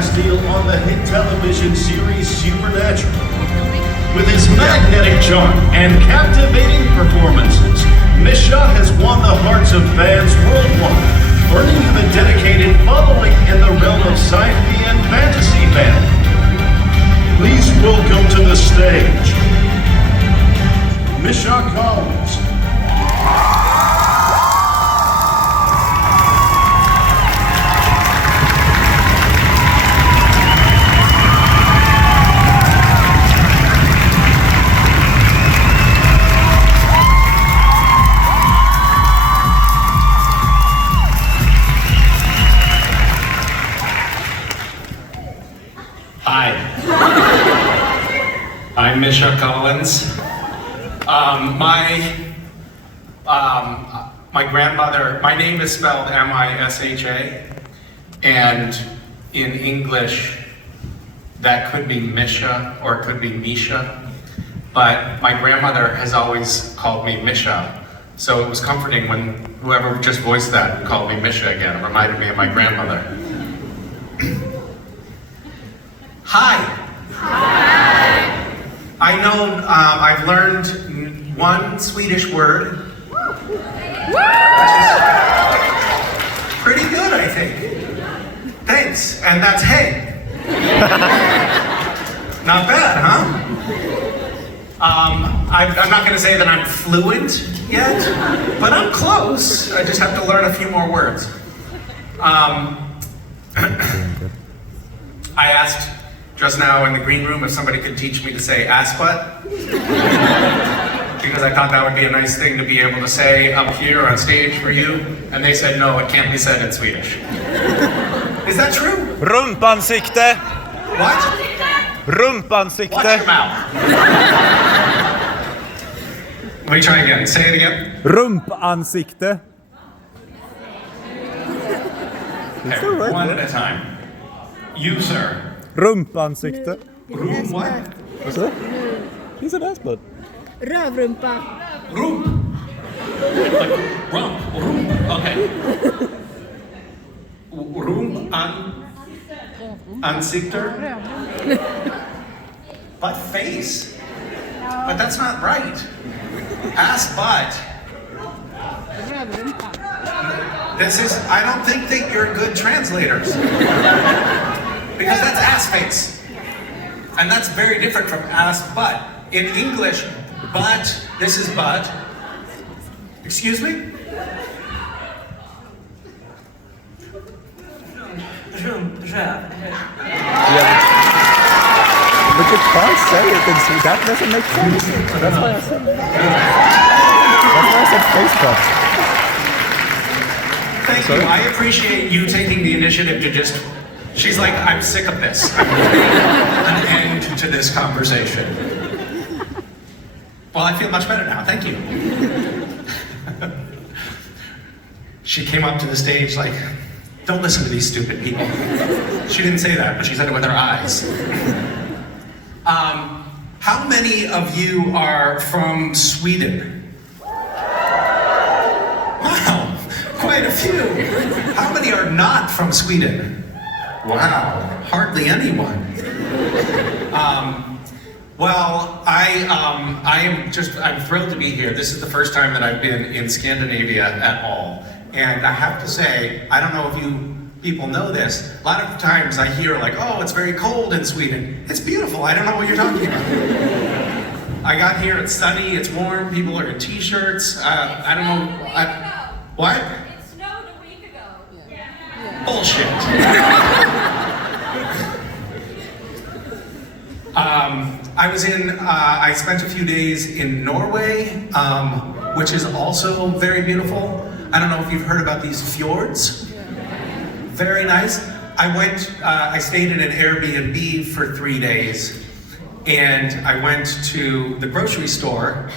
Castiel on the hit television series Supernatural. With his magnetic charm and captivating performances, Misha has won the hearts of fans worldwide, earning him a dedicated following in the realm of sci-fi and fantasy fandom. Please welcome to the stage, Misha Collins. Hi, I'm Misha Collins. My grandmother, my name is spelled M-I-S-H-A, and in English, that could be Misha or it could be Misha, but my grandmother has always called me Misha, so it was comforting when whoever just voiced that called me Misha again. It reminded me of my grandmother. Hi. Hi. I know I've learned one Swedish word. Which is pretty good, I think. Thanks. And that's hey. Not bad, huh? I'm not going to say that I'm fluent yet, but I'm close. I just have to learn a few more words. I asked just now in the green room if somebody could teach me to say ass butt, because I thought that would be a nice thing to be able to say up here on stage for you, and they said no, it can't be said in Swedish. Is that true? Rumpansikte! What? Rumpansikte! Watch your mouth. Let me try again. Say it again. Rumpansikte. Okay, right, one at a time. You, sir. Rumpansikte. Room what? What's that? He said ass butt. Rövrumpa. Rump. Like rump. Rump. Okay. Rump ansikter. But face. But that's not right. Ass butt. This is, I don't think that you're good translators. Because that's ass face. And that's very different from ass butt. In English, butt, this is butt. Excuse me? But you can't say it in Swedish. That doesn't make sense. That's why I said face butt. Thank you. I appreciate you taking the initiative to just, she's like, I'm sick of this. I want an end to this conversation. Well, I feel much better now. Thank you. She came up to the stage like, don't listen to these stupid people. She didn't say that, but she said it with her eyes. How many of you are from Sweden? Wow, quite a few. How many are not from Sweden? Wow, hardly anyone. Well, I'm thrilled to be here. This is the first time that I've been in Scandinavia at all. And I have to say, I don't know if you people know this, a lot of times I hear like, oh, it's very cold in Sweden. It's beautiful, I don't know what you're talking about. I got here, it's sunny, it's warm, people are in t-shirts, I don't know. What? It snowed a week ago. Yeah. Bullshit. I spent a few days in Norway, which is also very beautiful. I don't know if you've heard about these fjords. Very nice. I stayed in an Airbnb for 3 days, and I went to the grocery store,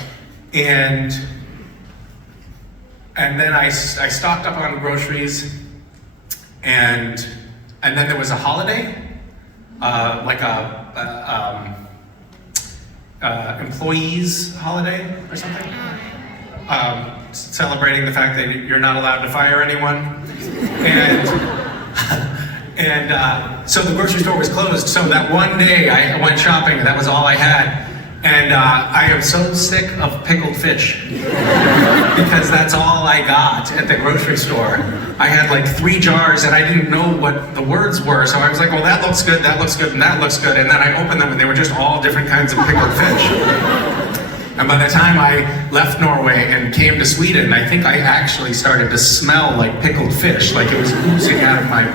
and then I stocked up on groceries, and then there was a holiday, like employees holiday or something, celebrating the fact that you're not allowed to fire anyone, And so the grocery store was closed. So that one day I went shopping, and that was all I had. And I am so sick of pickled fish because that's all I got at the grocery store. I had like 3 jars and I didn't know what the words were. So I was like, well, that looks good, and that looks good. And then I opened them and they were just all different kinds of pickled fish. And by the time I left Norway and came to Sweden, I think I actually started to smell like pickled fish, like it was oozing out of my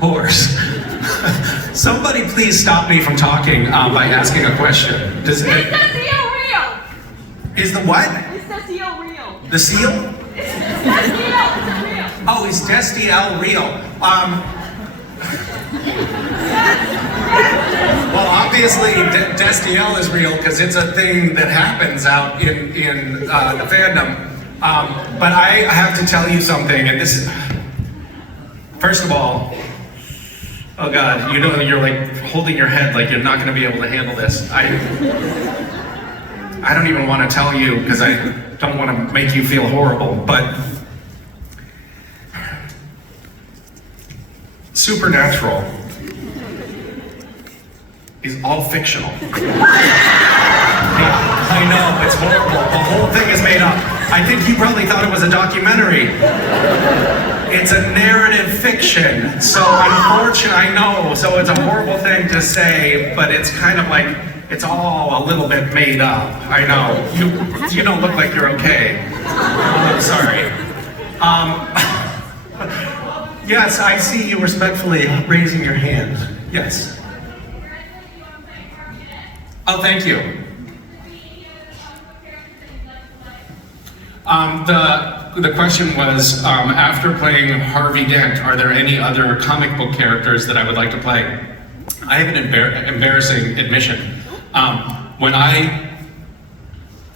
pores. Somebody please stop me from talking by asking a question. Is the seal real? Is the what? Is the seal real? The seal? Is the seal real? Oh, is Castiel real? Well, obviously, Castiel is real because it's a thing that happens out in the fandom. But I have to tell you something, and this is, first of all, oh God, you know, you're like holding your head like you're not going to be able to handle this. I don't even want to tell you because I don't want to make you feel horrible, but Supernatural is all fictional. Yeah, I know, it's horrible. The whole thing is made up. I think you probably thought it was a documentary. It's a narrative fiction. So unfortunately, I know, so it's a horrible thing to say, but it's kind of like, it's all a little bit made up. I know. You don't look like you're okay. I'm sorry. Yes, I see you respectfully raising your hand. Yes. Oh, thank you. The question was, after playing Harvey Dent, are there any other comic book characters that I would like to play? I have an embarrassing admission. When I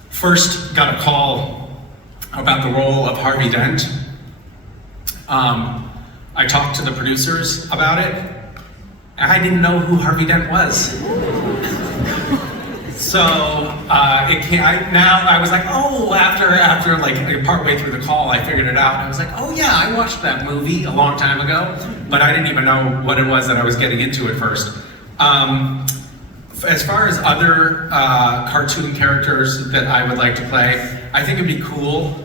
first got a call about the role of Harvey Dent, I talked to the producers about it, and I didn't know who Harvey Dent was. So now I was like, oh, after like partway through the call, I figured it out. And I was like, oh yeah, I watched that movie a long time ago, but I didn't even know what it was that I was getting into at first. As far as other cartoon characters that I would like to play, I think it'd be cool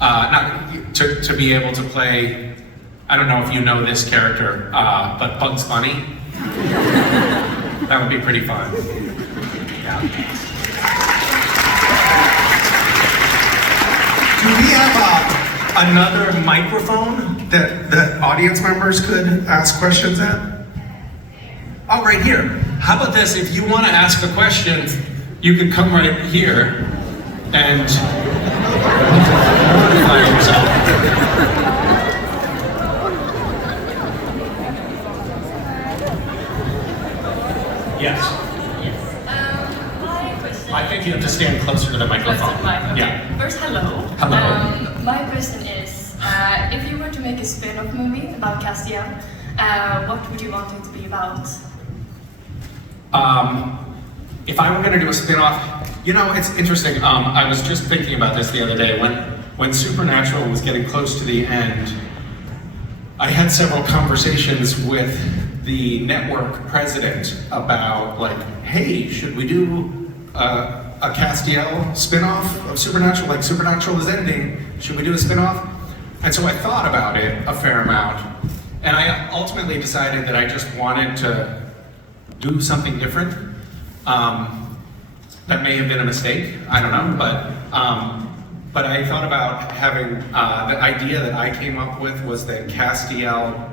to be able to play. I don't know if you know this character, but Bugs Bunny. That would be pretty fun. Yeah. Do we have another microphone that audience members could ask questions at? Oh, right here. How about this? If you want to ask a question, you can come right here and find yourself. Yes. My question. I think you have to stand closer to the microphone. Close to the mic, okay. Yeah. First, hello. Hello. My question is, if you were to make a spin-off movie about Castiel, what would you want it to be about? If I were going to do a spin-off, you know, it's interesting. I was just thinking about this the other day. When Supernatural was getting close to the end, I had several conversations with the network president about, like, hey, should we do a Castiel spin-off of Supernatural? Like, Supernatural is ending, should we do a spin-off? And so I thought about it a fair amount, and I ultimately decided that I just wanted to do something different. That may have been a mistake, I don't know, but I thought about having, the idea that I came up with was that Castiel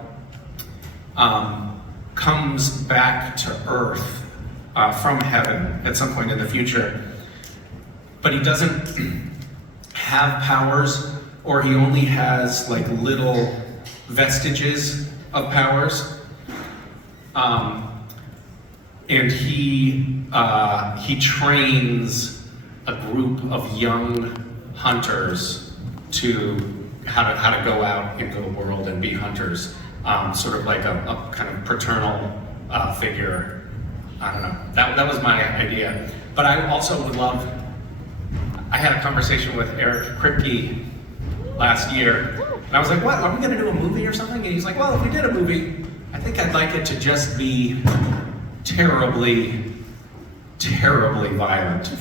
comes back to Earth from heaven at some point in the future, but he doesn't have powers, or he only has like little vestiges of powers. And he trains a group of young hunters to how to go out into the world and be hunters, sort of like a kind of paternal figure. I don't know. That was my idea. But I also would love. I had a conversation with Eric Kripke last year, and I was like, "What? Are we going to do a movie or something?" And he's like, "Well, if we did a movie, I think I'd like it to just be terribly, terribly violent. I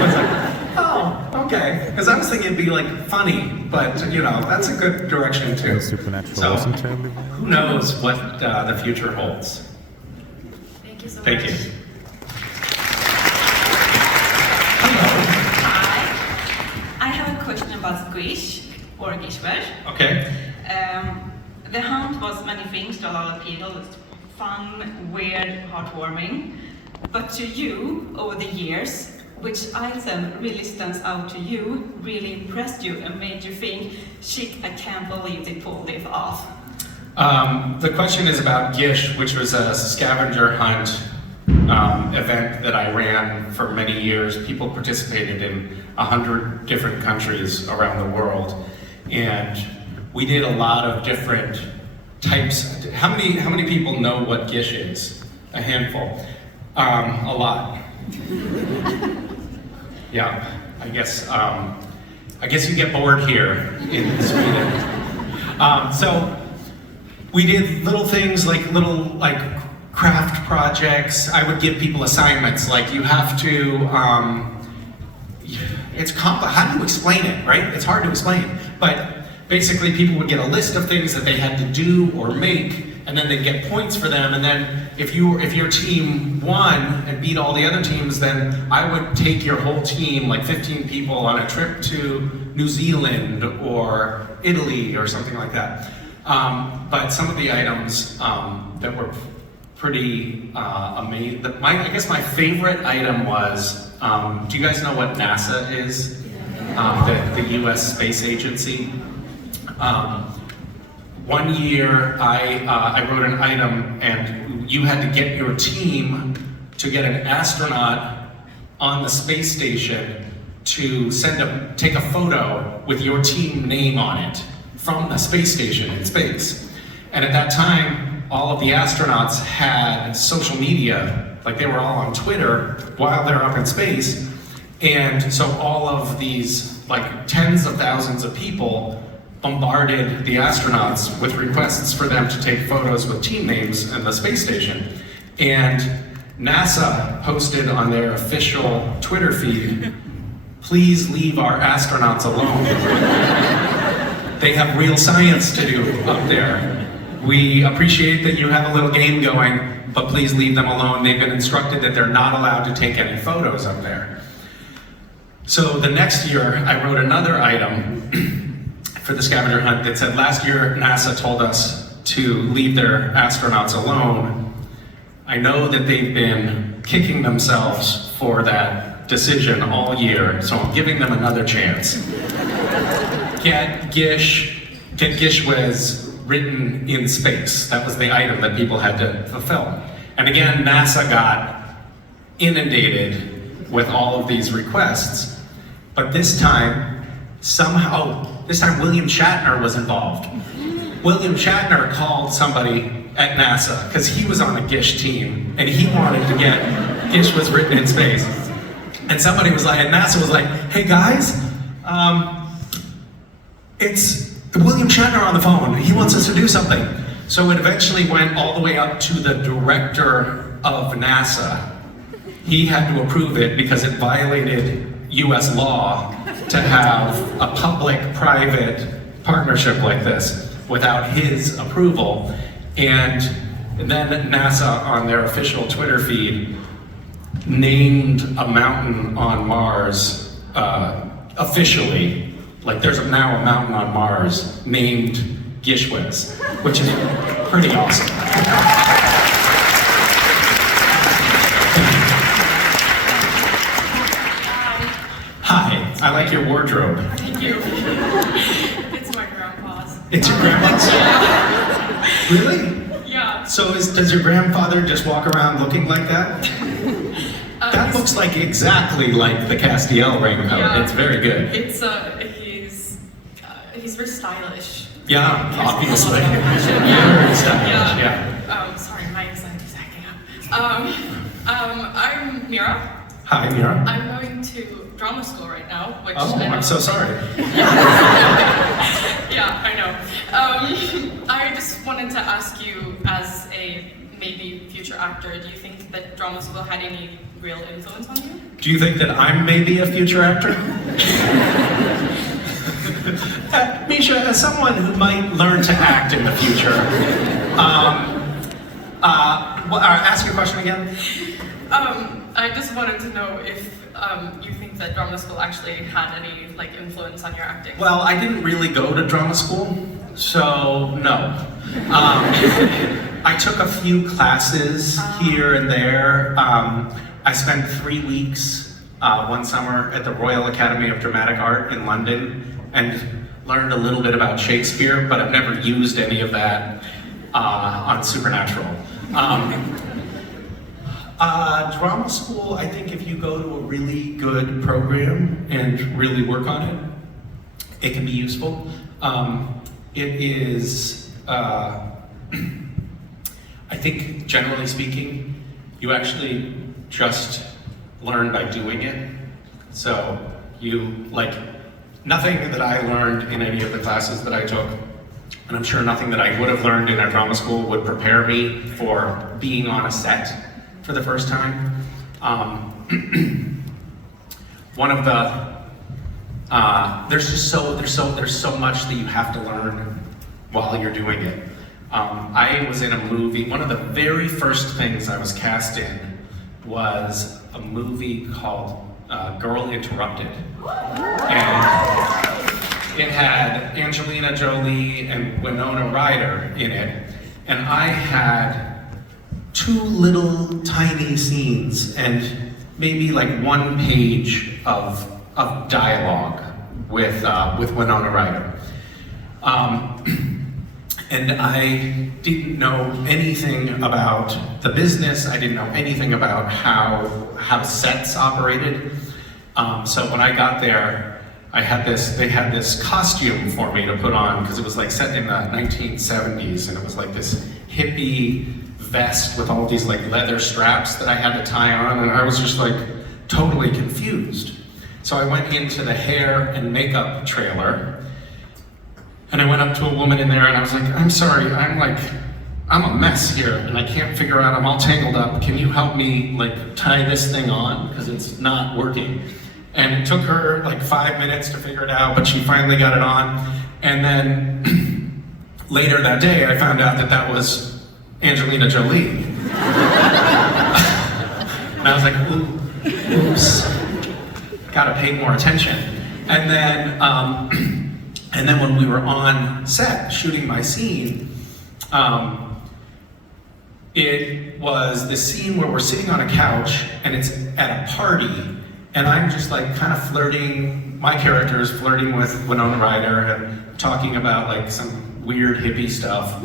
was like, oh, okay. Because I was thinking it'd be like funny, but you know, that's a good direction too. Supernatural So, wasn't terribly violent. who knows what the future holds? Thank you so Thank much. you. Hello. Hi. I have a question about Squish, or Gishwer. Okay. The hunt was many things to a lot of people. It's fun, weird, heartwarming. But to you, over the years, which item really stands out to you, really impressed you, and made you think, shit, I can't believe they pulled this off? The question is about Gish, which was a scavenger hunt event that I ran for many years. People participated in 100 different countries around the world, and we did a lot of different types. How many people know what Gish is? A handful. A lot. Yeah, I guess you get bored here in Sweden. So we did little things like craft projects. I would give people assignments like you have to. How do you explain it, right? It's hard to explain, but basically people would get a list of things that they had to do or make, and then they'd get points for them, and then if your team won and beat all the other teams, then I would take your whole team, like 15 people, on a trip to New Zealand or Italy or something like that. But some of the items that were pretty amazing, I guess my favorite item was, do you guys know what NASA is? The US Space Agency. One year I wrote an item, and you had to get your team to get an astronaut on the space station to take a photo with your team name on it from the space station in space. And at that time, all of the astronauts had social media, like they were all on Twitter while they're up in space. And so all of these, like tens of thousands of people bombarded the astronauts with requests for them to take photos with team names in the space station. And NASA posted on their official Twitter feed, "Please leave our astronauts alone. They have real science to do up there. We appreciate that you have a little game going, but please leave them alone. They've been instructed that they're not allowed to take any photos up there." So the next year, I wrote another item for the scavenger hunt that said, "Last year, NASA told us to leave their astronauts alone. I know that they've been kicking themselves for that decision all year, so I'm giving them another chance. Get Gish was written in space." That was the item that people had to fulfill. And again, NASA got inundated with all of these requests, but this time, William Shatner was involved. William Shatner called somebody at NASA, because he was on the Gish team, and he wanted to get Gish was written in space. And somebody was like, and NASA was like, "Hey guys, it's William Shatner on the phone. He wants us to do something." So it eventually went all the way up to the director of NASA. He had to approve it because it violated US law to have a public-private partnership like this without his approval. And then NASA, on their official Twitter feed, named a mountain on Mars officially. Like there's now a mountain on Mars named Gishwez, which is pretty awesome. Hi, I like your wardrobe. Thank you. It's my grandpa's. It's your grandpa's? Really? Yeah. So does your grandfather just walk around looking like that? That looks like exactly like the Castiel raincoat. Yeah. It's very good. It's he's very stylish. Yeah, obviously. Yeah. Very stylish, yeah. Sorry, my anxiety's acting up. I'm Mira. Hi, Mira. I'm going to drama school right now, which Oh, I'm so sorry. Yeah, I know. I just wanted to ask you, as a maybe future actor, do you think that drama school had any real influence on you? Do you think that I'm maybe a future actor? Misha, as someone who might learn to act in the future, ask your question again. I just wanted to know if you think that drama school actually had any like influence on your acting. Well, I didn't really go to drama school, so no. I took a few classes here and there. I spent 3 weeks one summer at the Royal Academy of Dramatic Art in London and learned a little bit about Shakespeare, but I've never used any of that on Supernatural. Drama school, I think if you go to a really good program and really work on it, it can be useful. It is, I think generally speaking, you actually just learn by doing it. So nothing that I learned in any of the classes that I took, and I'm sure nothing that I would have learned in a drama school would prepare me for being on a set for the first time. One of the there's so much that you have to learn while you're doing it. I was in a movie. One of the very first things I was cast in was a movie called Girl Interrupted, and it had Angelina Jolie and Winona Ryder in it, and I had 2 little tiny scenes and maybe like 1 page of dialogue with Winona Ryder. And I didn't know anything about the business. I didn't know anything about how sets operated. So when I got there, they had this costume for me to put on because it was like set in the 1970s, and it was like this hippie vest with all these like leather straps that I had to tie on, and I was just like totally confused. So I went into the hair and makeup trailer, and I went up to a woman in there and I was like, I'm sorry, I'm a mess here and I can't figure out, I'm all tangled up. Can you help me like tie this thing on? Because it's not working. And it took her like 5 minutes to figure it out, but she finally got it on. And then later that day, I found out that was Angelina Jolie. And I was like, oops, gotta pay more attention. And then when we were on set shooting my scene, it was the scene where we're sitting on a couch and it's at a party, and I'm just like kind of flirting, my character is flirting with Winona Ryder and talking about like some weird hippie stuff.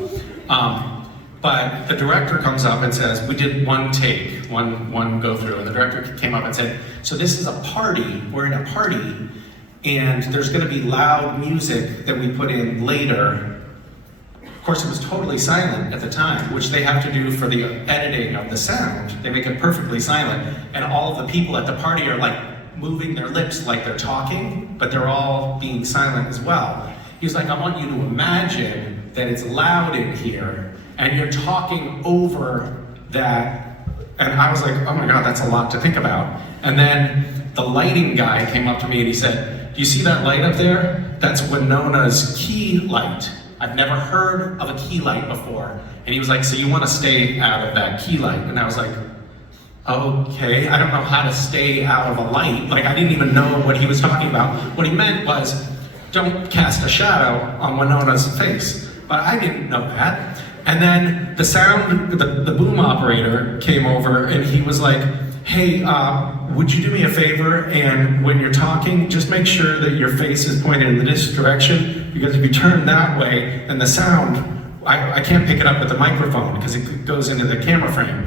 But the director comes up and says, we did 1 take, one go through, and the director came up and said, so this is a party, we're in a party, and there's gonna be loud music that we put in later. Of course, it was totally silent at the time, which they have to do for the editing of the sound. They make it perfectly silent, and all of the people at the party are like moving their lips like they're talking, but they're all being silent as well. He's like, I want you to imagine that it's loud in here, and you're talking over that. And I was like, oh my God, that's a lot to think about. And then the lighting guy came up to me and he said, do you see that light up there? That's Winona's key light. I've never heard of a key light before. And he was like, so you want to stay out of that key light? And I was like, okay, I don't know how to stay out of a light. Like, I didn't even know what he was talking about. What he meant was, don't cast a shadow on Winona's face. But I didn't know that. And then the sound, the boom operator came over and he was like, hey, would you do me a favor, and when you're talking, just make sure that your face is pointed in this direction, because if you turn that way, then the sound, I can't pick it up with the microphone because it goes into the camera frame.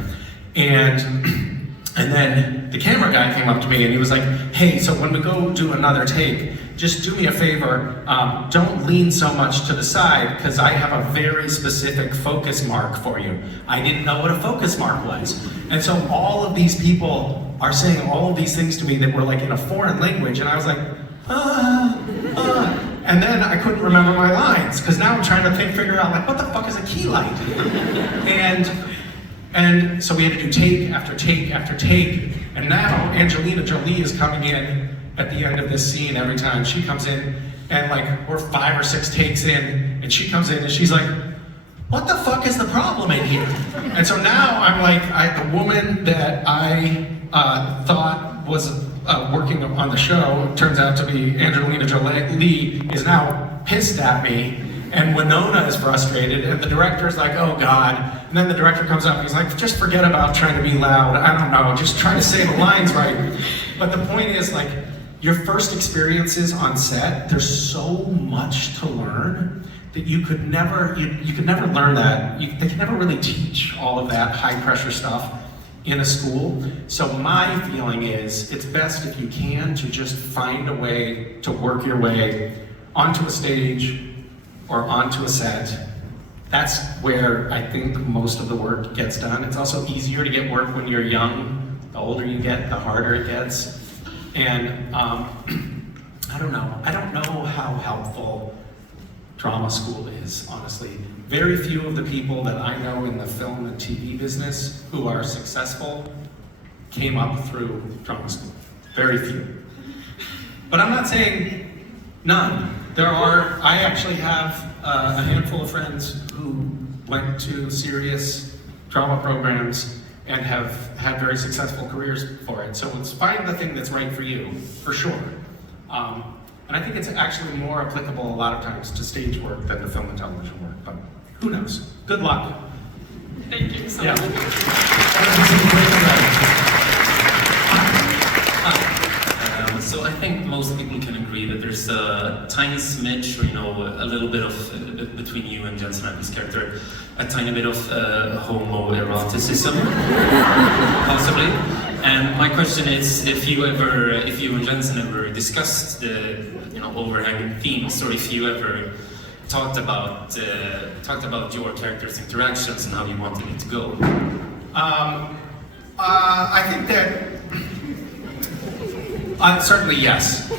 And then the camera guy came up to me and he was like, hey, so when we go do another take, just do me a favor, don't lean so much to the side because I have a very specific focus mark for you. I didn't know what a focus mark was. And so all of these people are saying all of these things to me that were like in a foreign language, and I was like, And then I couldn't remember my lines, because now I'm trying to figure out, like, what the fuck is a key light? And so we had to do take after take after take. And now Angelina Jolie is coming in at the end of this scene every time. She comes in, and like, we're 5 or 6 takes in, and she comes in and she's like, what the fuck is the problem in here? And so now I'm like, the woman that I thought was working on the show, turns out to be Angelina Jolie, is now pissed at me, and Winona is frustrated, and the director's like, oh God. And then the director comes up and he's like, just forget about trying to be loud, I don't know, just try to say the lines right. But the point is, like, your first experiences on set, there's so much to learn that you could never learn that. They can never really teach all of that high pressure stuff in a school. So my feeling is, it's best if you can to just find a way to work your way onto a stage or onto a set. That's where I think most of the work gets done. It's also easier to get work when you're young. The older you get, the harder it gets. And I don't know how helpful drama school is, honestly. Very few of the people that I know in the film and TV business who are successful came up through drama school. Very few. But I'm not saying none. I actually have a handful of friends who went to serious drama programs and have had very successful careers for it. So it's find the thing that's right for you, for sure. And I think it's actually more applicable a lot of times to stage work than to film and television work, but who knows? Good luck. Thank you so Yeah. much. So I think most people can agree that there's a tiny smidge, or a little bit of between you and Jensen Ackles' character, a tiny bit of homoeroticism, possibly. And my question is, if you and Jensen ever discussed the overhanging themes, or if you ever talked about your character's interactions and how you wanted it to go. I think that certainly yes.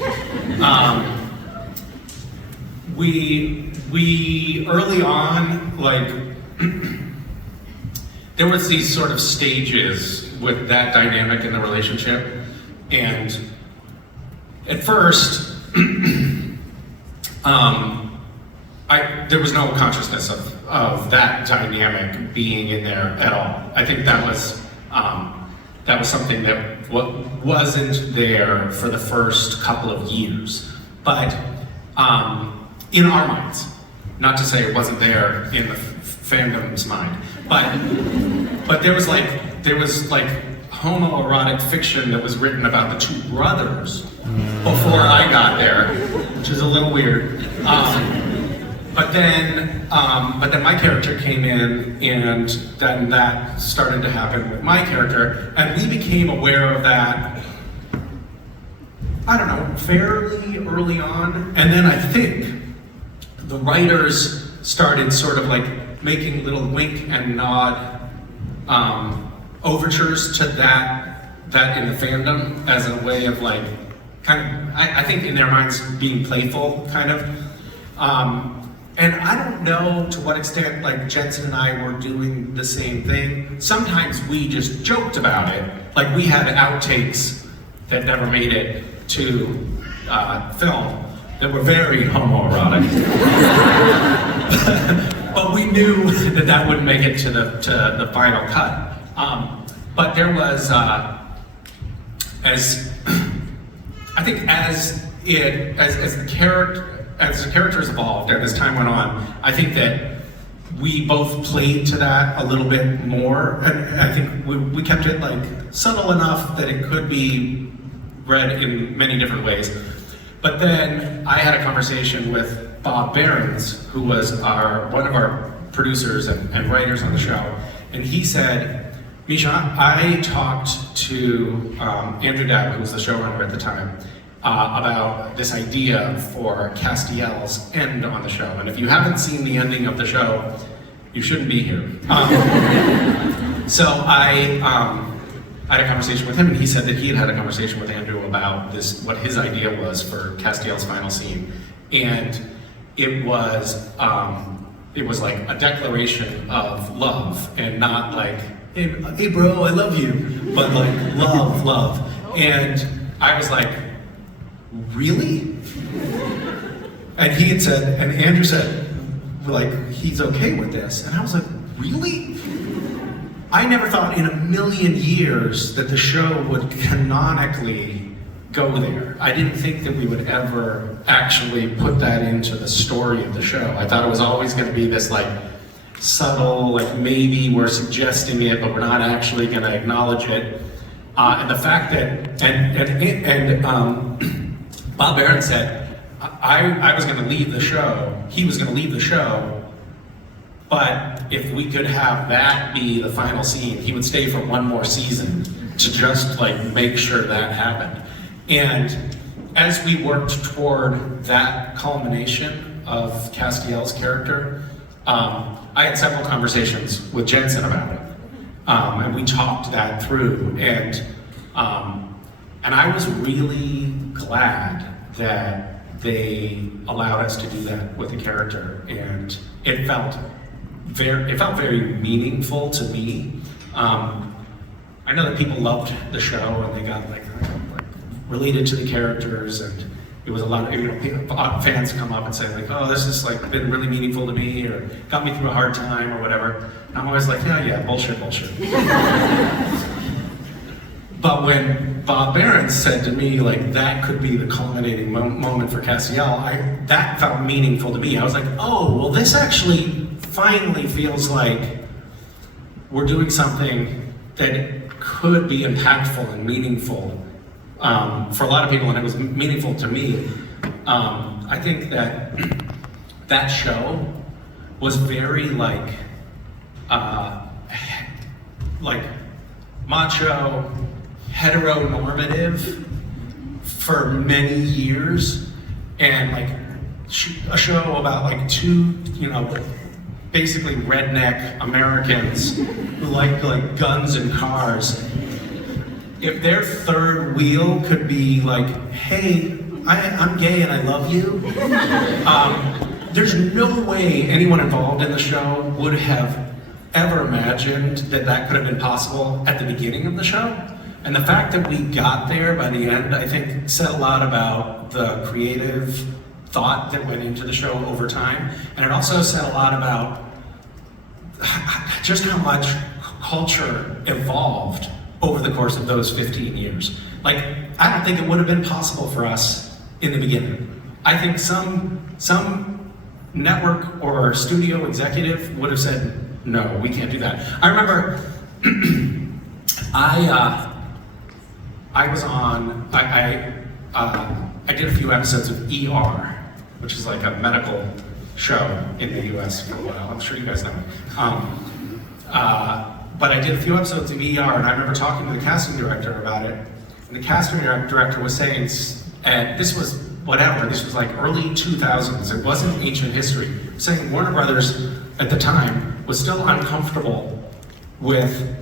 We early on, like, there was these sort of stages with that dynamic in the relationship, and at first, there was no consciousness of that dynamic being in there at all. I think that was something that wasn't there for the first couple of years, but in our minds. Not to say it wasn't there in the fandom's mind, but there was like homoerotic fiction that was written about the two brothers before I got there, which is a little weird. But then my character came in, and then that started to happen with my character, and we became aware of that, I don't know, fairly early on. And then I think the writers started sort of like making little wink and nod overtures to that in the fandom as a way of like, kind of, I think in their minds being playful, kind of. And I don't know to what extent like Jensen and I were doing the same thing. Sometimes we just joked about it. Like we had outtakes that never made it to film that were very homoerotic. But we knew that wouldn't make it to the final cut. But there was, as the characters evolved and as time went on, I think that we both played to that a little bit more, and I think we kept it like subtle enough that it could be read in many different ways. But then I had a conversation with Bob Behrens, who was one of our producers and writers on the show, and he said, Misha, I talked to Andrew Dabb, who was the showrunner at the time, about this idea for Castiel's end on the show. And if you haven't seen the ending of the show, you shouldn't be here. So I had a conversation with him, and he said that he had had a conversation with Andrew about what his idea was for Castiel's final scene. and it was like a declaration of love, and not like, hey bro, I love you, but like love. And I was like, really? And he had said, and Andrew said, like, he's okay with this. And I was like, really? I never thought in a million years that the show would canonically go there. I didn't think that we would ever actually put that into the story of the show. I thought it was always going to be this like subtle, like maybe we're suggesting it, but we're not actually going to acknowledge it. And the fact that, Bob Aaron said, I was going to leave the show, he was going to leave the show, but if we could have that be the final scene, he would stay for one more season to just like make sure that happened. And as we worked toward that culmination of Castiel's character, I had several conversations with Jensen about it. And we talked that through, and I was really glad that they allowed us to do that with the character, and it felt very meaningful to me. I know that people loved the show and they got like related to the characters, and it was a lot of, you know, fans come up and say like, oh, this has like been really meaningful to me, or got me through a hard time, or whatever. And I'm always like, yeah, bullshit. But when Bob Aaron said to me like that could be the culminating moment for Castiel, that felt meaningful to me. I was like, oh, well, this actually finally feels like we're doing something that could be impactful and meaningful for a lot of people, and it was meaningful to me. I think that show was very like macho, heteronormative for many years, and like a show about like two, you know, basically redneck Americans who like guns and cars. If their third wheel could be like, hey, I'm gay and I love you, there's no way anyone involved in the show would have ever imagined that could have been possible at the beginning of the show. And the fact that we got there by the end, I think, said a lot about the creative thought that went into the show over time. And it also said a lot about just how much culture evolved over the course of those 15 years. Like, I don't think it would have been possible for us in the beginning. I think some network or studio executive would have said, no, we can't do that. I remember I did a few episodes of ER, which is like a medical show in the US for a while. I'm sure you guys know. But I did a few episodes of ER, and I remember talking to the casting director about it. And the casting director was saying, and this was like early 2000s, it wasn't ancient history, saying Warner Brothers at the time was still uncomfortable with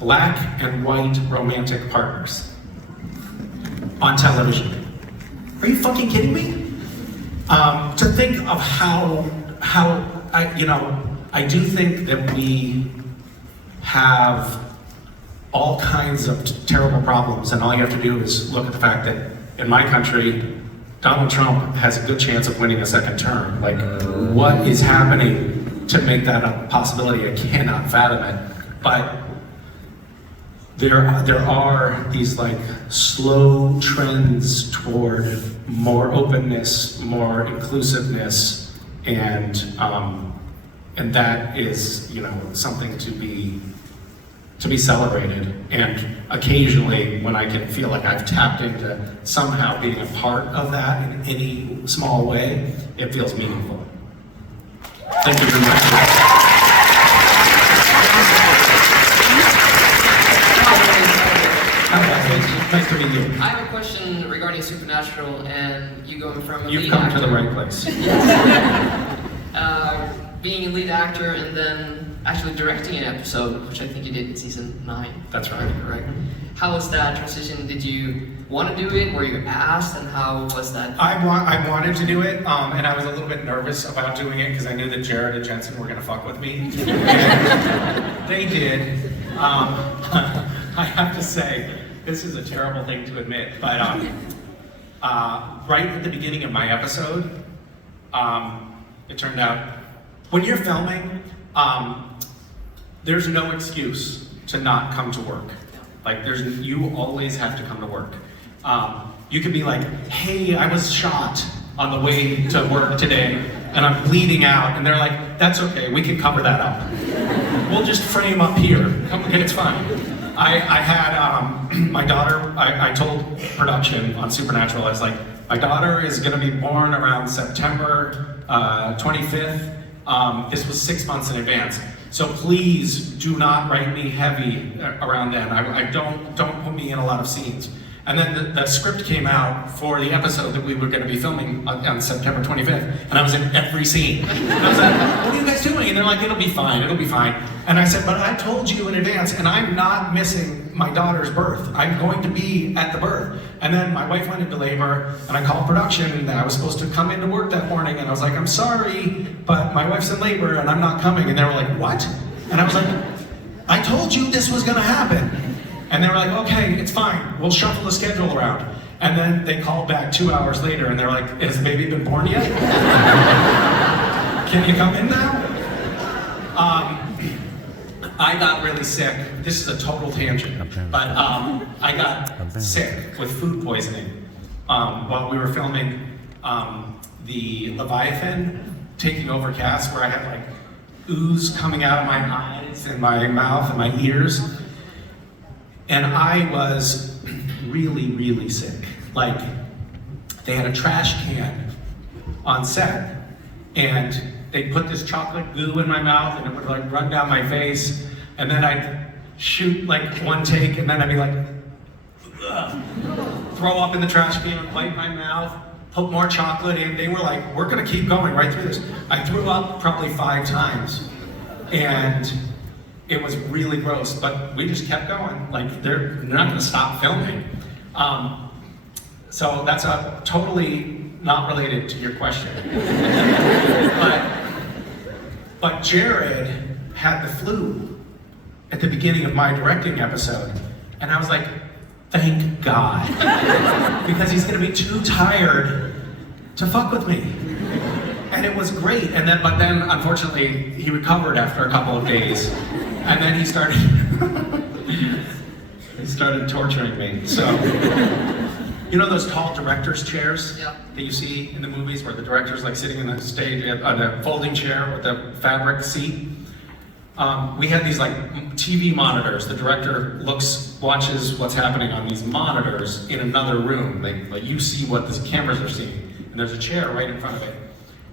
black and white romantic partners on television. Are you fucking kidding me? To think of how I do think that we have all kinds of terrible problems, and all you have to do is look at the fact that in my country, Donald Trump has a good chance of winning a second term. Like, what is happening to make that a possibility? I cannot fathom it. But there are these like slow trends toward more openness, more inclusiveness, and that is, you know, something to be celebrated. And occasionally, when I can feel like I've tapped into somehow being a part of that in any small way, it feels meaningful. Thank you very much. Nice to meet you. I have a question regarding Supernatural and you going from a You've lead come actor, to the right place. being a lead actor and then actually directing an episode, which I think you did in season 9. That's right. Correct. How was that transition? Did you want to do it? Were you asked? And how was that? I wanted to do it, and I was a little bit nervous about doing it because I knew that Jared and Jensen were going to fuck with me. And they did. I have to say, this is a terrible thing to admit, but right at the beginning of my episode, it turned out, when you're filming, there's no excuse to not come to work. Like, you always have to come to work. You could be like, hey, I was shot on the way to work today, and I'm bleeding out, and they're like, that's okay, we can cover that up. We'll just frame up here. Okay, it's fine. I had my daughter, I told production on Supernatural, I was like, my daughter is gonna be born around September 25th. This was 6 months in advance. So please do not write me heavy around then. I don't put me in a lot of scenes. And then the script came out for the episode that we were going to be filming on September 25th, and I was in every scene. And I was like, what are you guys doing? And they're like, it'll be fine, it'll be fine. And I said, but I told you in advance, and I'm not missing my daughter's birth. I'm going to be at the birth. And then my wife went into labor, and I called production, and I was supposed to come into work that morning, and I was like, I'm sorry, but my wife's in labor, and I'm not coming. And they were like, what? And I was like, I told you this was gonna happen. And they were like, okay, it's fine. We'll shuffle the schedule around. And then they called back 2 hours later and they're like, has the baby been born yet? Can you come in now? I got really sick. This is a total tangent, but I got sick with food poisoning while we were filming the Leviathan taking over cast, where I had like ooze coming out of my eyes and my mouth and my ears. And I was really, really sick. Like, they had a trash can on set, and they put this chocolate goo in my mouth, and it would like run down my face, and then I'd shoot like one take, and then I'd be like, ugh, throw up in the trash can, wipe my mouth, put more chocolate in. They were like, we're gonna keep going right through this. I threw up probably 5 times, and it was really gross, but we just kept going. Like, they're not gonna stop filming. So that's totally not related to your question. but Jared had the flu at the beginning of my directing episode. And I was like, thank God. Because he's gonna be too tired to fuck with me. And it was great. But then unfortunately, he recovered after a couple of days. And then he started torturing me. So, you know those tall director's chairs that you see in the movies where the director's like sitting in the stage on a folding chair with a fabric seat? We had these like TV monitors. The director watches what's happening on these monitors in another room. Like you see what the cameras are seeing. And there's a chair right in front of it.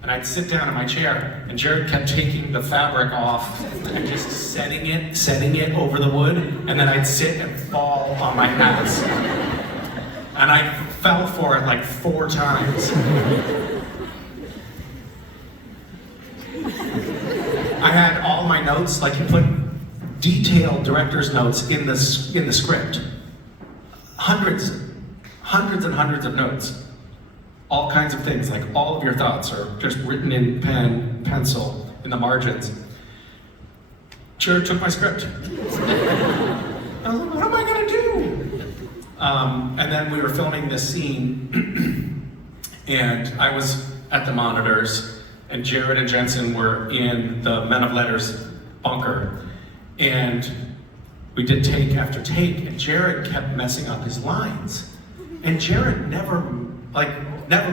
And I'd sit down in my chair, and Jared kept taking the fabric off and just setting it over the wood, and then I'd sit and fall on my ass. And I fell for it like 4 times. I had all my notes, like you put detailed director's notes in the script. Hundreds and hundreds of notes. All kinds of things, like all of your thoughts are just written in pencil, in the margins. Jared took my script. I was like, what am I gonna do? And then we were filming this scene, and I was at the monitors, and Jared and Jensen were in the Men of Letters bunker. And we did take after take, and Jared kept messing up his lines. And Jared never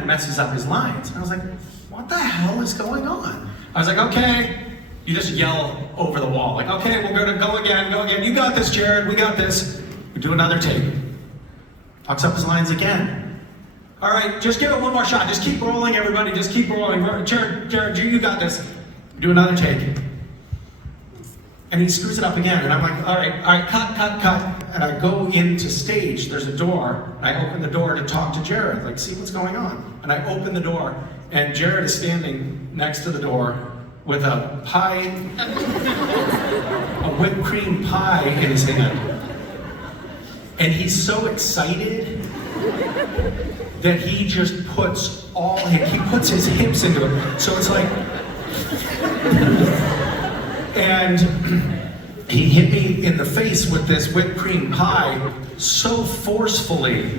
messes up his lines. And I was like, what the hell is going on? I was like, okay. You just yell over the wall, like, okay, we're gonna go again. You got this, Jared, we got this. We do another take. Fucks up his lines again. All right, just give it one more shot. Just keep rolling, everybody, just keep rolling. Jared, you got this. We do another take. And he screws it up again, and I'm like, all right, cut. And I go into stage, there's a door, and I open the door to talk to Jared, like, see what's going on. And I open the door, and Jared is standing next to the door with a pie, a whipped cream pie in his hand. And he's so excited that he just puts he puts his hips into it. So it's like, and he hit me in the face with this whipped cream pie so forcefully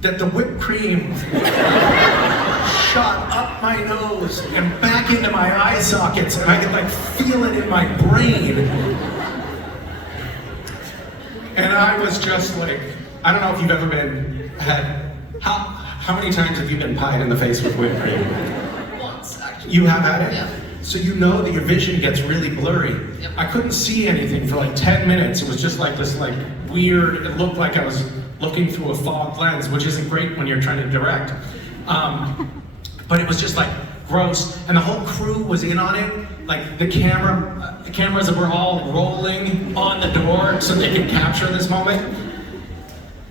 that the whipped cream shot up my nose and back into my eye sockets, and I could like feel it in my brain. And I was just like, I don't know if you've ever how many times have you been pied in the face with whipped cream? Once, actually. You have had it? Yeah. So you know that your vision gets really blurry. Yep. I couldn't see anything for like 10 minutes. It was just like this like weird, it looked like I was looking through a fog lens, which isn't great when you're trying to direct. But it was just like gross, and the whole crew was in on it. Like the cameras were all rolling on the door so they could capture this moment.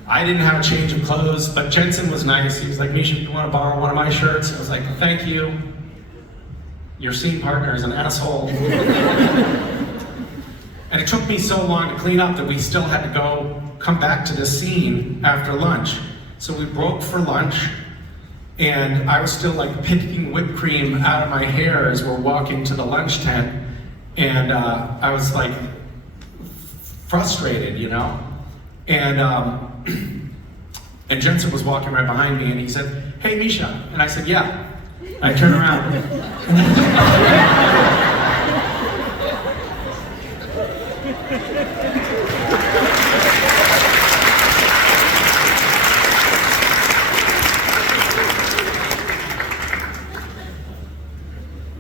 I didn't have a change of clothes, but Jensen was nice. He was like, Misha, you want to borrow one of my shirts? I was like, thank you. Your scene partner is an asshole. And it took me so long to clean up that we still had to come back to the scene after lunch. So we broke for lunch, and I was still like picking whipped cream out of my hair as we're walking to the lunch tent. And I was like frustrated, you know? And Jensen was walking right behind me, and he said, hey, Misha. And I said, yeah. I turned around.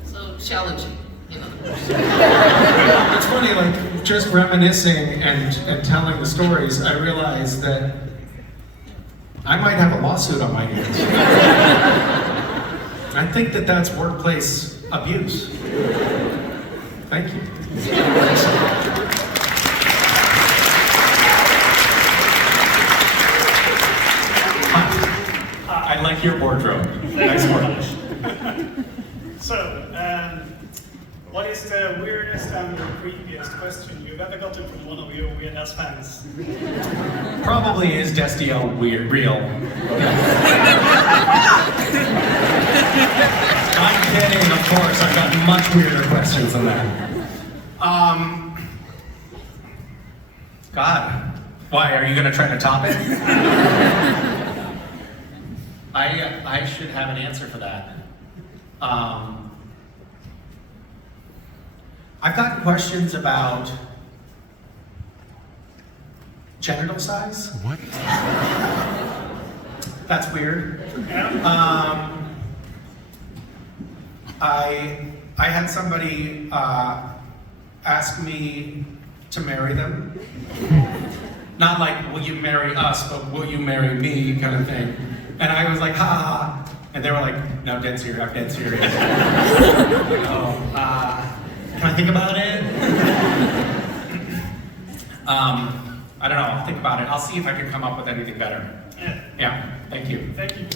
So challenging, you know. It's funny, like, just reminiscing and telling the stories, I realized that I might have a lawsuit on my hands. I think that that's workplace abuse. Thank you. I like your wardrobe. Nice work. So, what is the weirdest and creepiest question you've ever gotten from one of your weird-ass fans? Probably is Destiel real? I'm kidding, of course. I've got much weirder questions than that. God, why, are you gonna try to top it? I should have an answer for that. I've got questions about genital size. What? That's weird. I had somebody ask me to marry them. Not like, will you marry us, but will you marry me kind of thing. And I was like, ha ha ha. And they were like, no, dead serious, I'm dead serious. Can I think about it? I don't know, I'll think about it. I'll see if I can come up with anything better. Yeah, thank you. Thank you.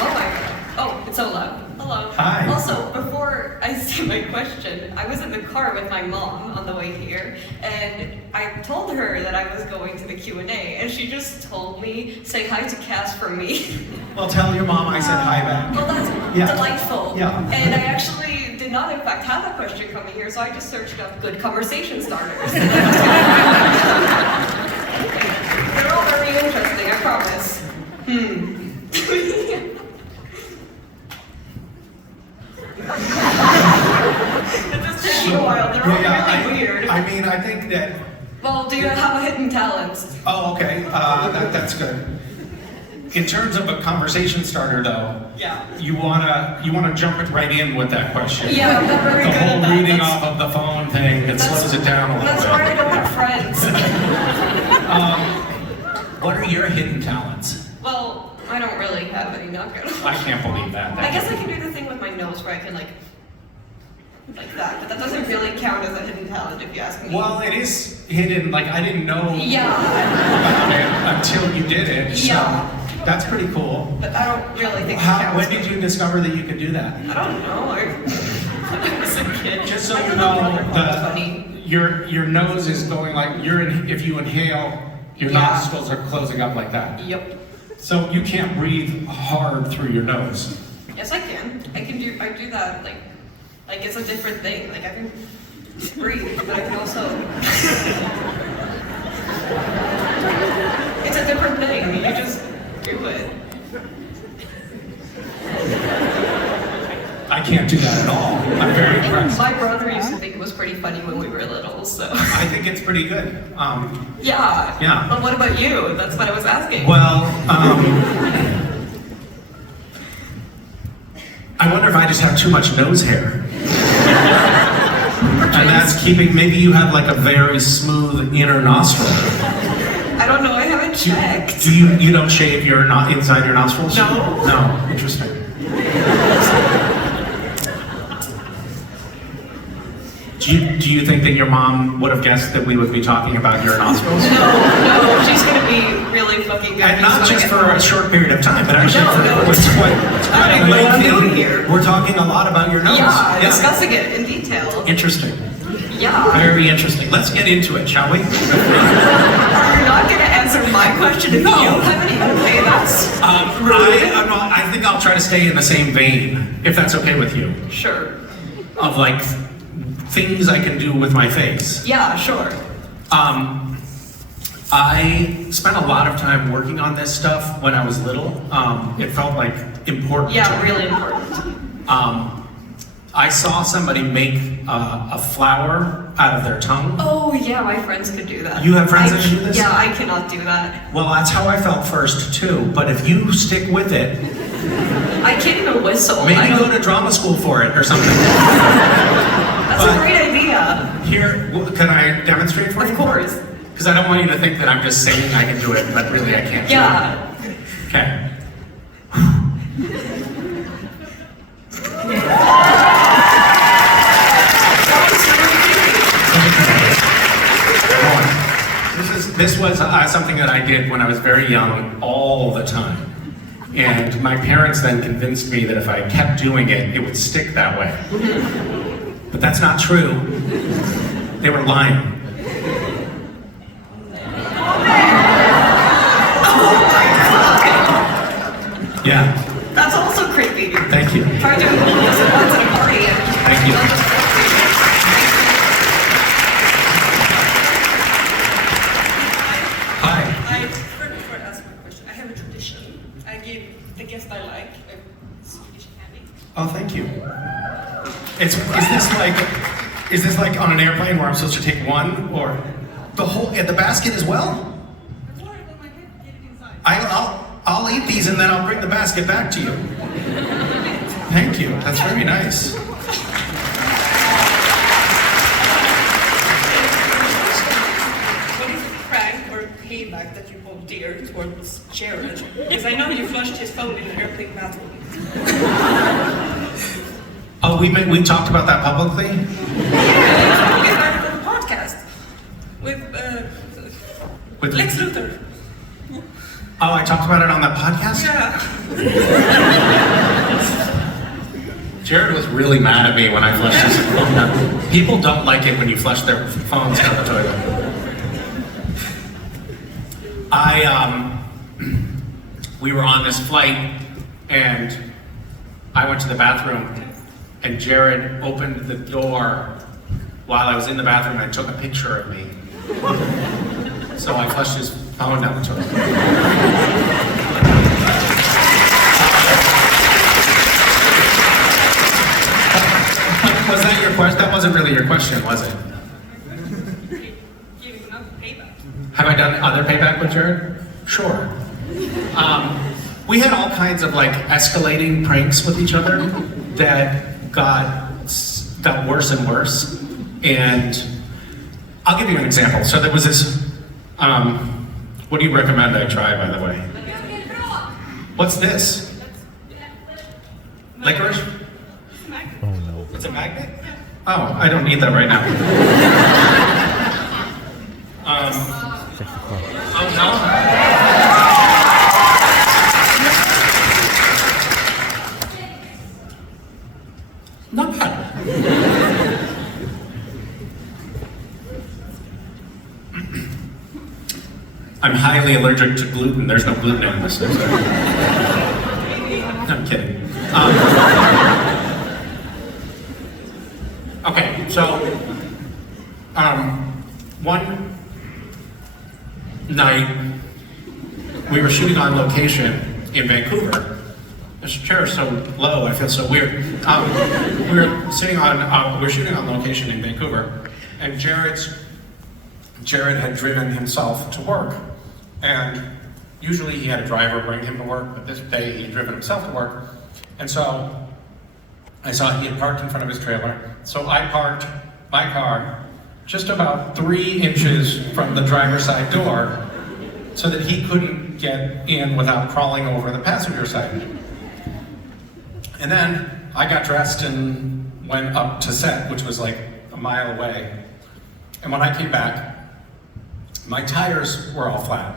Oh my god. Oh, it's so loud. Hello. Hi. Also, before I say my question, I was in the car with my mom on the way here, and I told her that I was going to the Q&A, and she just told me, say hi to Cass for me. Well, tell your mom I said hi back. Well, that's delightful. Yeah. And I actually did not, in fact, have a question coming here, so I just searched up good conversation starters. They're all very interesting, I promise. It just takes me a while. They're all really weird. I mean, I think that. Well, do you have a hidden talent? Oh, okay. That's good. In terms of a conversation starter, though, Yeah. you wanna jump it right in with that question. Yeah, I'm not very The good whole at that. reading That's- off of the phone thing, it slows it down a little That's bit. why I don't have friends. What are your hidden talents? Well, I don't really have any, not gonna I can't believe that. I guess I can do the thing with my nose where I can like that, but that doesn't really count as a hidden talent if you ask me. Well, it is hidden. Like I didn't know Yeah. about it until you did it. So Yeah. That's pretty cool. But I don't really think it counts. When did you discover that you could do that? I don't know. I was a kid. Just so I you thought know, it was funny. your nose is going like if you inhale, your Yeah. nostrils are closing up like that. Yep. So you can't breathe hard through your nose. Yes, I can. I do that like it's a different thing. Like I can breathe, but I can also. It's a different thing. I mean, you just do it. I can't do that at all. I'm very impressed. My brother used to think it was pretty funny when we were little, so. I think it's pretty good. Yeah. Yeah. But what about you? That's what I was asking. Well, I wonder if I just have too much nose hair. And that's keeping, maybe you have like a very smooth inner nostril. I don't know. I haven't checked. Do you don't shave your inside your nostrils? No. No. Interesting. Do you think that your mom would have guessed that we would be talking about your nostrils? No, she's gonna be really fucking good. And not just for a short period of time, but actually No, for no. it's quite I don't know what I'm doing lengthy. here. We're talking a lot about your nose. Yeah, discussing it in detail. Interesting. Yeah. Very interesting. Let's get into it, shall we? You're not gonna answer my question if you haven't even paid us. I think I'll try to stay in the same vein, if that's okay with you. Sure. Of like things I can do with my face. Yeah, sure. I spent a lot of time working on this stuff when I was little. It felt like important. Yeah, really important. I saw somebody make a flower out of their tongue. Oh yeah, my friends could do that. You have friends that can do this? Yeah, I cannot do that. Well, that's how I felt first too, but if you stick with it, I can't even whistle. maybe go to drama school for it or something. That's a great idea. Here, can I demonstrate for you? Of course. Because I don't want you to think that I'm just saying I can do it, but really I can't. Yeah. Do it. Okay. This was something that I did when I was very young, all the time. And my parents then convinced me that if I kept doing it, it would stick that way. But that's not true. They were lying. Yeah. That's also creepy. Thank you. Trying to do this at once at a party. Thank you. Hi. Before I ask my question, I have a tradition. I give the guest I like a Swedish candy. Oh, thank you. Is this like on an airplane where I'm supposed to take one or the whole the basket as well? I'll eat these and then I'll bring the basket back to you. Thank you. That's very nice. What is a prank or payback that you hold dear towards Jared? Because I know you flushed his phone in the airplane bathroom. Oh, we talked about that publicly? Yeah, we started on the podcast with Lex Luthor. Oh, I talked about it on that podcast? Yeah. Jared was really mad at me when I flushed his phone down. People don't like it when you flush their phones down the toilet. We were on this flight and I went to the bathroom and Jared opened the door while I was in the bathroom and took a picture of me. So I flushed his phone down the toilet. Was that your question? That wasn't really your question, was it? Giving another payback. Have I done other payback with Jared? Sure. We had all kinds of like escalating pranks with each other that got worse and worse. And I'll give you an example. So there was this, what do you recommend I try, by the way? What's this? Licorice? Oh no. It's a magnet? Oh, I don't need that right now. Oh no. I'm highly allergic to gluten. There's no gluten in this. I'm kidding. Okay, so one night we were shooting on location in Vancouver. This chair is so low, I feel so weird. We were shooting on location in Vancouver, and Jared had driven himself to work. And usually he had a driver bring him to work, but this day he had driven himself to work. And so I saw he had parked in front of his trailer. So I parked my car just about 3 inches from the driver's side door so that he couldn't get in without crawling over the passenger side. And then I got dressed and went up to set, which was like a mile away. And when I came back, my tires were all flat.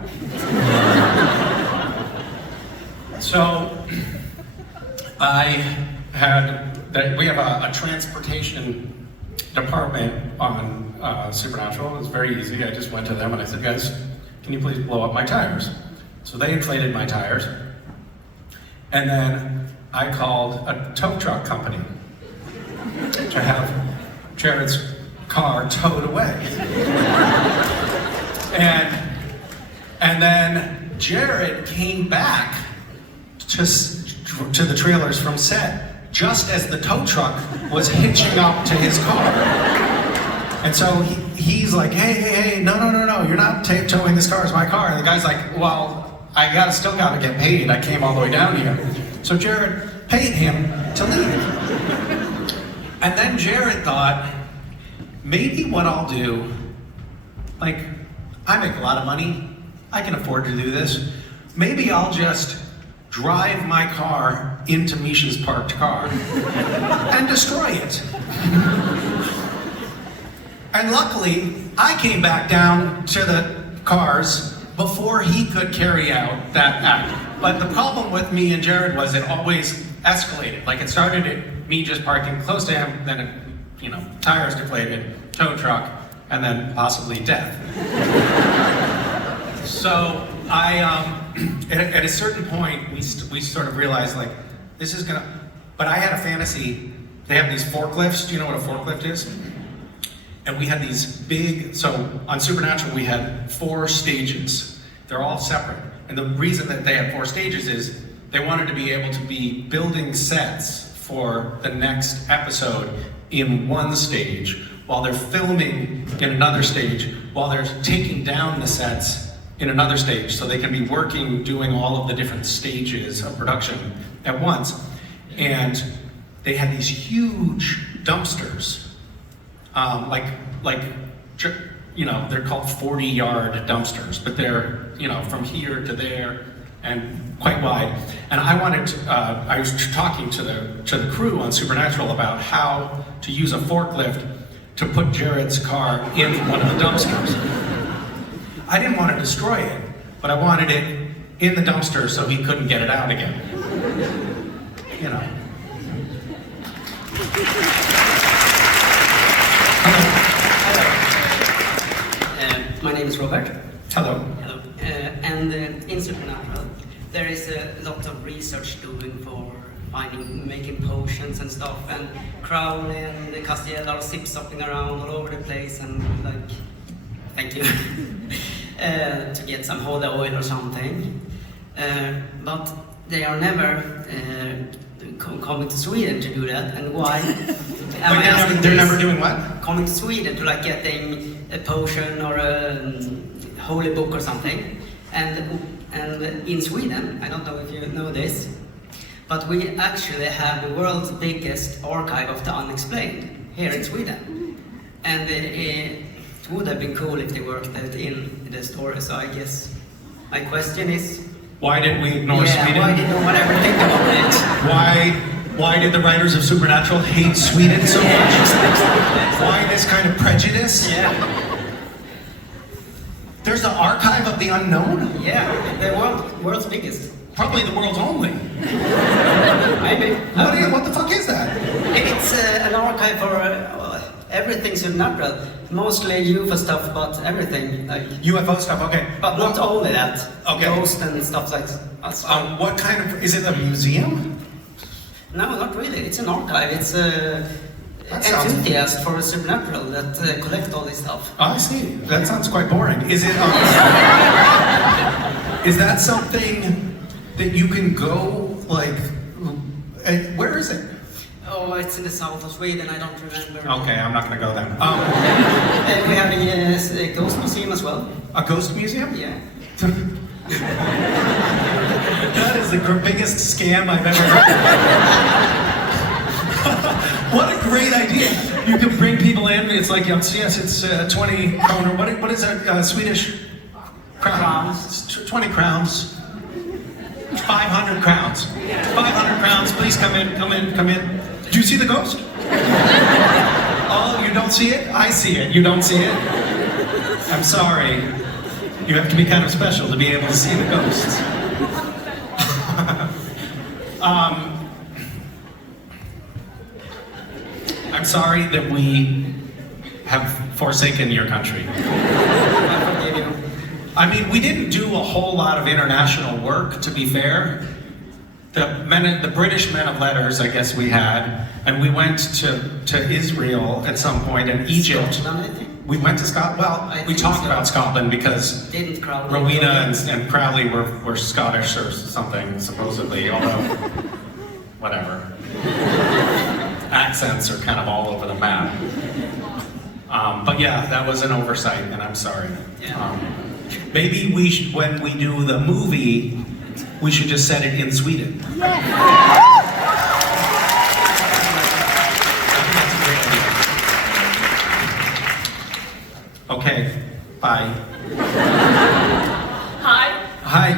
So we have a transportation department on Supernatural. It was very easy. I just went to them and I said, guys, can you please blow up my tires? So they inflated my tires. And then I called a tow truck company to have Jared's car towed away. And then Jared came back to the trailers from set just as the tow truck was hitching up to his car. And so he's like, hey, no, you're not towing this car, it's my car. And the guy's like, well, I still gotta get paid, I came all the way down here. So Jared paid him to leave. And then Jared thought, maybe what I'll do, like, I make a lot of money, I can afford to do this. Maybe I'll just drive my car into Misha's parked car and destroy it. And luckily, I came back down to the cars before he could carry out that act. But the problem with me and Jared was it always escalated. Like it started at me just parking close to him, then it, tires deflated, tow truck, and then possibly death. So at a certain point, we sort of realized like, this is gonna, but I had a fantasy. They have these forklifts. Do you know what a forklift is? And we had these big, so on Supernatural we had 4 stages. They're all separate. And the reason that they had 4 stages is they wanted to be able to be building sets for the next episode in one stage, while they're filming in another stage, while they're taking down the sets in another stage, so they can be working, doing all of the different stages of production at once. And they had these huge dumpsters, they're called 40-yard dumpsters, but they're, from here to there and quite wide. And I was talking to the crew on Supernatural about how to use a forklift to put Jared's car in one of the dumpsters. I didn't want to destroy it, but I wanted it in the dumpster so he couldn't get it out again. My name is Robert. Hello. Hello. And in Supernatural, there is a lot of research doing for making potions and stuff, and Crowley and the Castiel are zip-zopping around all over the place and thank you, to get some holy oil or something. But they are never coming to Sweden to do that, and why? They're never doing what? Coming to Sweden to getting a potion or a holy book or something. And in Sweden, I don't know if you know this, but we actually have the world's biggest archive of the unexplained here in Sweden. And it would have been cool if they worked that in the story, so I guess my question is... Why did we ignore Sweden? Why did no one ever think about it? Why did the writers of Supernatural hate Sweden so much? Why this kind of prejudice? Yeah. There's the archive of the unknown? Yeah, the world's biggest. Probably the world's only. Maybe. What the fuck is that? It's an archive for everything supernatural. Mostly UFO stuff, but everything. Like, UFO stuff, okay. but not only that. Okay. Ghosts and stuff like that. What kind of, is it a museum? No, not really. It's an archive. It's a That sounds- enthusiast for supernatural that collect all this stuff. Oh, I see. That sounds quite boring. Is it, is that something that you can go, like, where is it? Oh, it's in the south of Sweden. I don't remember. Okay, I'm not gonna go then. And we have a ghost museum as well. A ghost museum? Yeah. That is the biggest scam I've ever heard. What a great idea! You can bring people in. It's like yes, it's 20 kroner. What is that Swedish? Crowns. 20 crowns. 500 crowns. 500 crowns. Please come in. Come in. Come in. Did you see the ghost? Oh, you don't see it? I see it. You don't see it? I'm sorry. You have to be kind of special to be able to see the ghosts. I'm sorry that we have forsaken your country. I mean, we didn't do a whole lot of international work, to be fair. The British men of letters, I guess we had, and we went to Israel at some point, and Egypt. Scotland, I think. We went to Scotland. Well, we talked about Scotland because Didn't Crowley? Rowena and Crowley were Scottish or something, supposedly, although, whatever. Accents are kind of all over the map. But yeah, that was an oversight, and I'm sorry. Maybe we should, when we do the movie, we should just set it in Sweden. Okay, bye. Hi. Hi,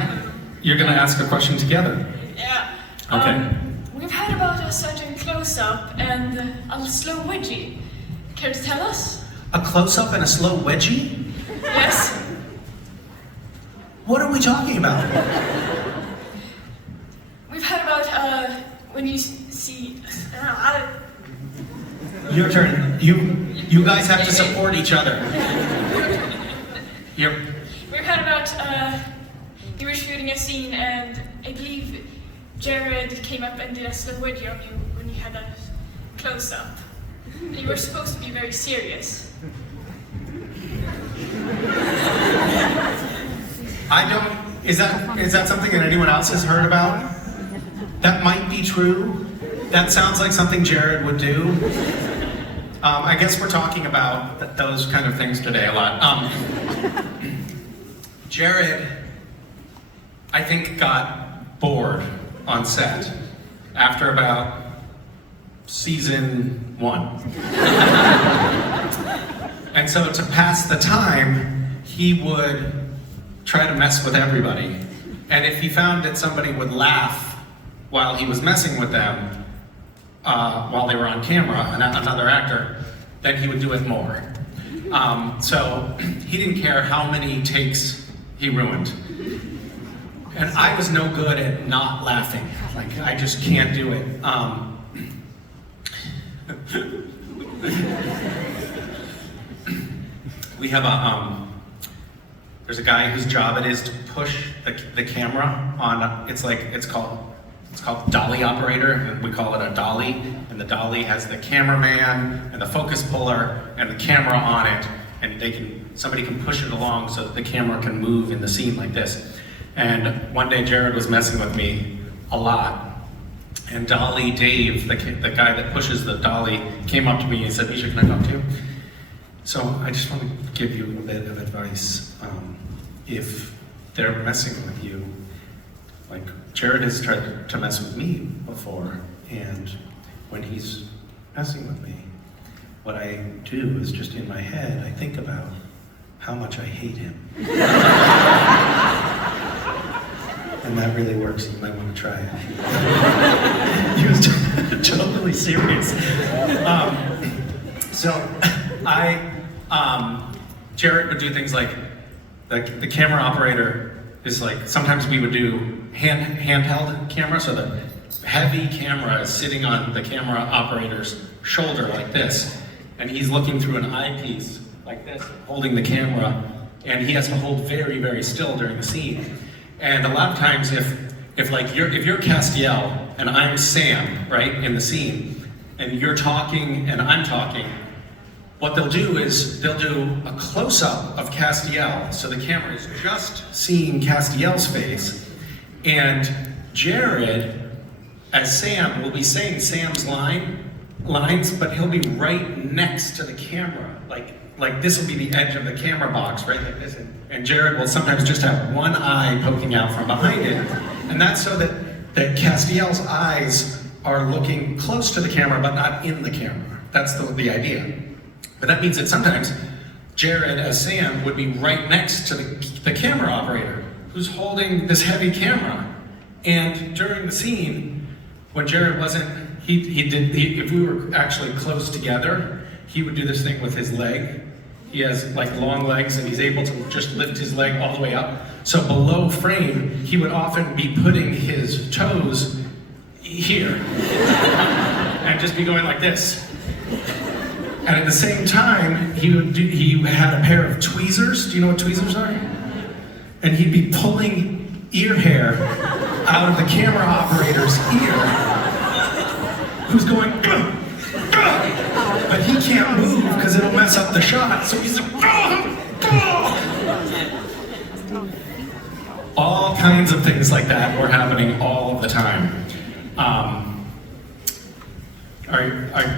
you're gonna ask a question together. Yeah. Okay. We've heard about a certain close-up and a slow wedgie. Care to tell us? A close-up and a slow wedgie? Yes. What are we talking about? We've heard about when you see. Your turn. You guys have to support each other. You're, We've heard about you were shooting a scene, and I believe Jared came up and did a slow wedgie on you when you had a close-up. And you were supposed to be very serious. I don't. Is that something that anyone else has heard about? That might be true. That sounds like something Jared would do. I guess we're talking about those kind of things today a lot. Jared, I think, got bored on set after about season 1. And so to pass the time, he would try to mess with everybody. And if he found that somebody would laugh while he was messing with them, while they were on camera, another actor, then he would do it more. So he didn't care how many takes he ruined. And I was no good at not laughing. Like, I just can't do it. We have there's a guy whose job it is to push the camera on, it's called dolly operator, and we call it a dolly, and the dolly has the cameraman and the focus puller and the camera on it, and somebody can push it along so that the camera can move in the scene like this. And one day Jared was messing with me a lot, and Dolly Dave, the guy that pushes the dolly, came up to me and said, "Misha, can I talk to you?" So I just want to give you a bit of advice. If they're messing with you, like Jared has tried to mess with me before, and when he's messing with me, what I do is just in my head, I think about how much I hate him. And that really works. You might want to try it. He was totally serious. Jared would do things like the camera operator is like, sometimes we would do handheld camera, so the heavy camera is sitting on the camera operator's shoulder like this, and he's looking through an eyepiece like this, holding the camera, and he has to hold very, very still during the scene. And a lot of times, if you're Castiel and I'm Sam, right, in the scene, and you're talking and I'm talking, what they'll do is they'll do a close-up of Castiel, so the camera is just seeing Castiel's face, and Jared, as Sam, will be saying Sam's lines, but he'll be right next to the camera, like this will be the edge of the camera box, right like this, and Jared will sometimes just have one eye poking out from behind it, and that's so that Castiel's eyes are looking close to the camera, but not in the camera. That's the idea. But that means that sometimes Jared, as Sam, would be right next to the camera operator, who's holding this heavy camera. And during the scene, when Jared wasn't, if we were actually close together, he would do this thing with his leg. He has like long legs and he's able to just lift his leg all the way up. So below frame, he would often be putting his toes here and just be going like this. And at the same time, he had a pair of tweezers. Do you know what tweezers are? And he'd be pulling ear hair out of the camera operator's ear, who's going, "Gah, gah," but he can't move because it'll mess up the shot. So he's like, "Gah, gah." All kinds of things like that were happening all of the time.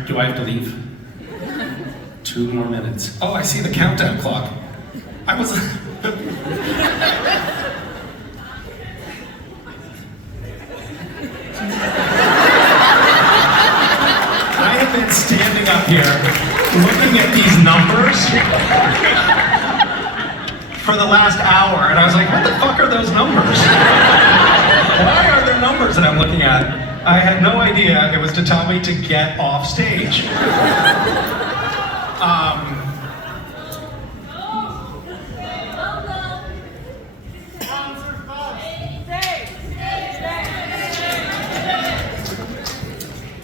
Do I have to leave? 2 more minutes. Oh, I see the countdown clock. I was... I have been standing up here looking at these numbers for the last hour, and I was like, what the fuck are those numbers? Why are there numbers that I'm looking at? I had no idea it was to tell me to get off stage.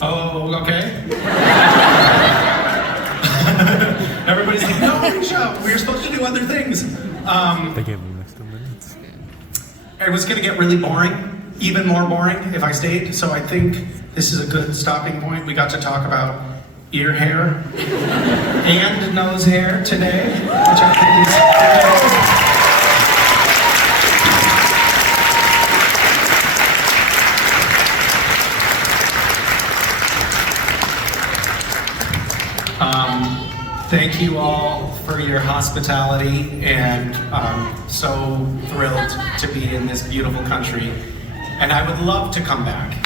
Oh, okay. Everybody's like, no, Misha, we were supposed to do other things. They gave me extra minutes. It was going to get really boring, even more boring if I stayed, so I think this is a good stopping point. We got to talk about ear hair and nose hair today, which I think is thank you all for your hospitality, and I'm so thrilled to be in this beautiful country, and I would love to come back.